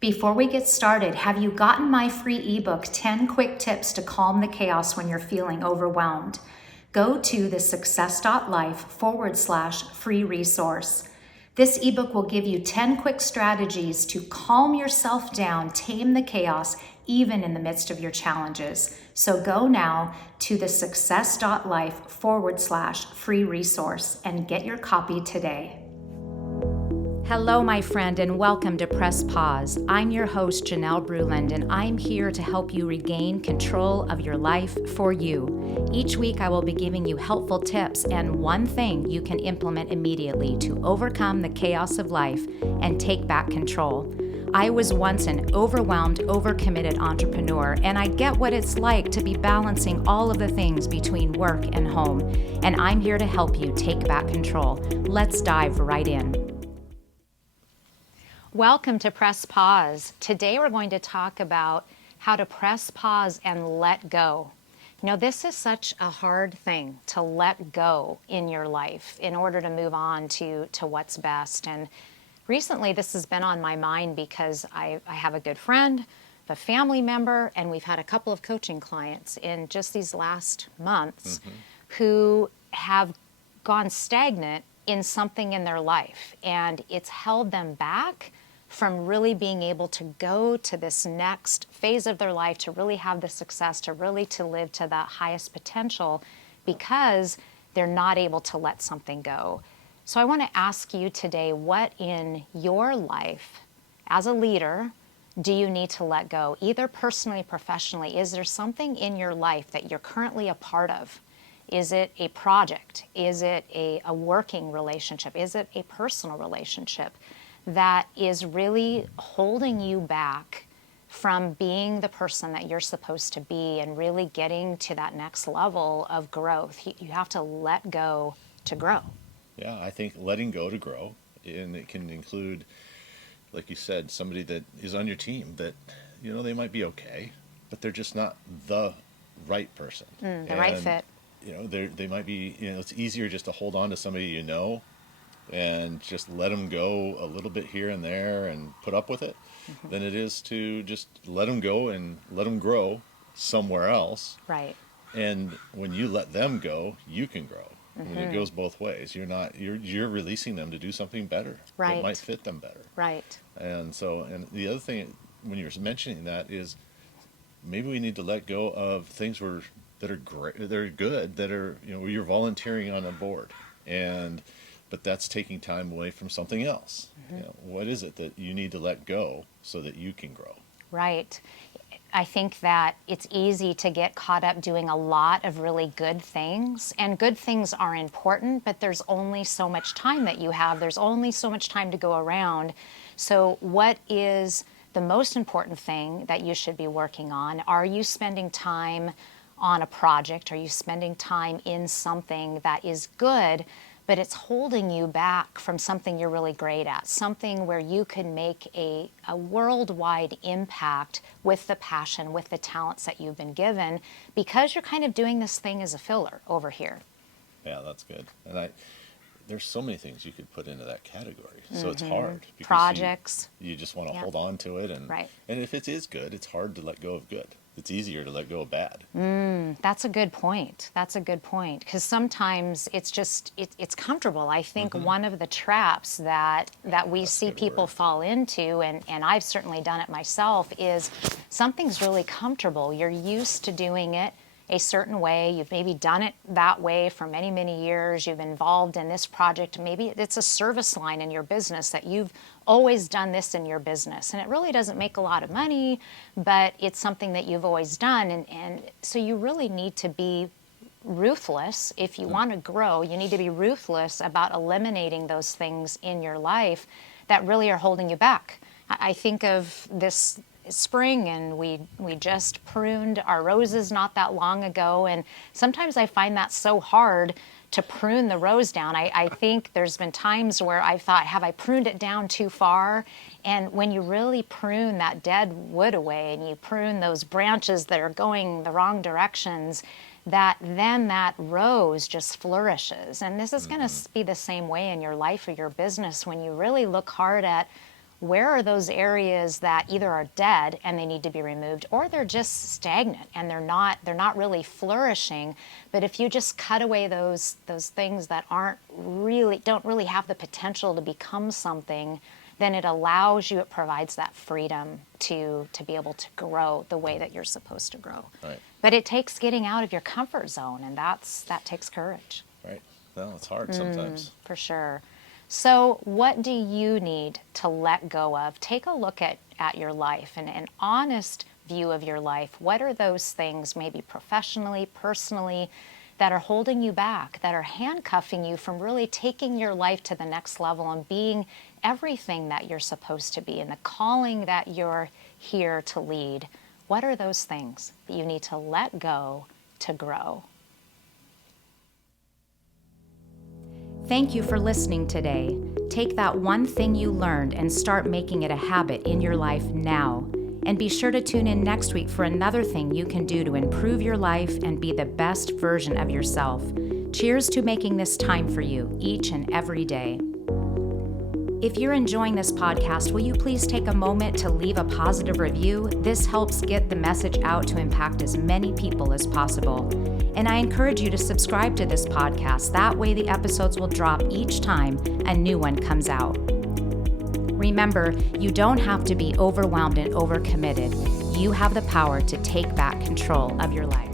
Before we get started, have you gotten my free ebook, 10 Quick Tips to Calm the Chaos When You're Feeling Overwhelmed? Go to thesuccess.life/free resource. This ebook will give you 10 quick strategies to calm yourself down, tame the chaos, even in the midst of your challenges. So go now to thesuccess.life/free resource and get your copy today. Hello, my friend, and welcome to Press Pause. I'm your host, Janelle Bruland, and I'm here to help you regain control of your life for you. Each week, I will be giving you helpful tips and one thing you can implement immediately to overcome the chaos of life and take back control. I was once an overwhelmed, overcommitted entrepreneur, and I get what it's like to be balancing all of the things between work and home. And I'm here to help you take back control. Let's dive right in. Welcome to Press Pause. Today we're going to talk about how to press pause and let go. You know, this is such a hard thing to let go in your life in order to move on to what's best. And recently this has been on my mind because I have a good friend, a family member, and we've had a couple of coaching clients in just these last months who have gone stagnant in something in their life, and it's held them back from really being able to go to this next phase of their life, to really have the success, to live to that highest potential, because they're not able to let something go. So I want to ask you today, what in your life as a leader do you need to let go, either personally, professionally? Is there something in your life that you're currently a part of? Is it a project? Is it a working relationship? Is it a personal relationship that is really holding you back from being the person that you're supposed to be and really getting to that next level of growth? You have to let go to grow. Yeah, I think letting go to grow, and it can include, like you said, somebody that is on your team that, you know, they might be okay, but they're just not the right person. The right fit. You know, they might be, you know, it's easier just to hold on to somebody you know and just let them go a little bit here and there and put up with it than it is to just let them go and let them grow somewhere else. Right. And when you let them go, you can grow. And it goes both ways. You're releasing them to do something better that might fit them better. Right. And the other thing when you're mentioning that is maybe we need to let go of things that are great, that are good, that are, you know, you're volunteering on a board, but that's taking time away from something else. You know, what is it that you need to let go so that you can grow? Right. I think that it's easy to get caught up doing a lot of really good things, and good things are important, but there's only so much time that you have. There's only so much time to go around. So what is the most important thing that you should be working on? Are you spending time on a project? Are you spending time in something that is good, but it's holding you back from something you're really great at, something where you can make a worldwide impact with the passion, with the talents that you've been given, because you're kind of doing this thing as a filler over here? Yeah, that's good. And there's so many things you could put into that category. So it's hard. Because projects. You just want to hold on to it. And if it is good, it's hard to let go of good. It's easier to let go of bad. That's a good point. That's a good point. Because sometimes it's just, it's comfortable. I think one of the traps that we see people fall into, and I've certainly done it myself, is something's really comfortable. You're used to doing it a certain way. You've maybe done it that way for many, many years. You've involved in this project. Maybe it's a service line in your business that you've always done this in your business. And it really doesn't make a lot of money, but it's something that you've always done. And so you really need to be ruthless. If you want to grow, you need to be ruthless about eliminating those things in your life that really are holding you back. I think of this spring, and we just pruned our roses not that long ago, and sometimes I find that so hard to prune the rose down. I think there's been times where I've thought, have I pruned it down too far? And when you really prune that dead wood away and you prune those branches that are going the wrong directions, then that rose just flourishes. And this is going to be the same way in your life or your business when you really look hard at where are those areas that either are dead and they need to be removed, or they're just stagnant and they're not really flourishing. But if you just cut away those things that don't really have the potential to become something, then it allows you, it provides that freedom to be able to grow the way that you're supposed to grow. Right. But it takes getting out of your comfort zone, and that takes courage. Right. Well, it's hard sometimes. For sure. So what do you need to let go of? Take a look at your life and an honest view of your life. What are those things, maybe professionally, personally, that are holding you back, that are handcuffing you from really taking your life to the next level and being everything that you're supposed to be and the calling that you're here to lead? What are those things that you need to let go to grow? Thank you for listening today. Take that one thing you learned and start making it a habit in your life now. And be sure to tune in next week for another thing you can do to improve your life and be the best version of yourself. Cheers to making this time for you each and every day. If you're enjoying this podcast, will you please take a moment to leave a positive review? This helps get the message out to impact as many people as possible. And I encourage you to subscribe to this podcast. That way the episodes will drop each time a new one comes out. Remember, you don't have to be overwhelmed and overcommitted. You have the power to take back control of your life.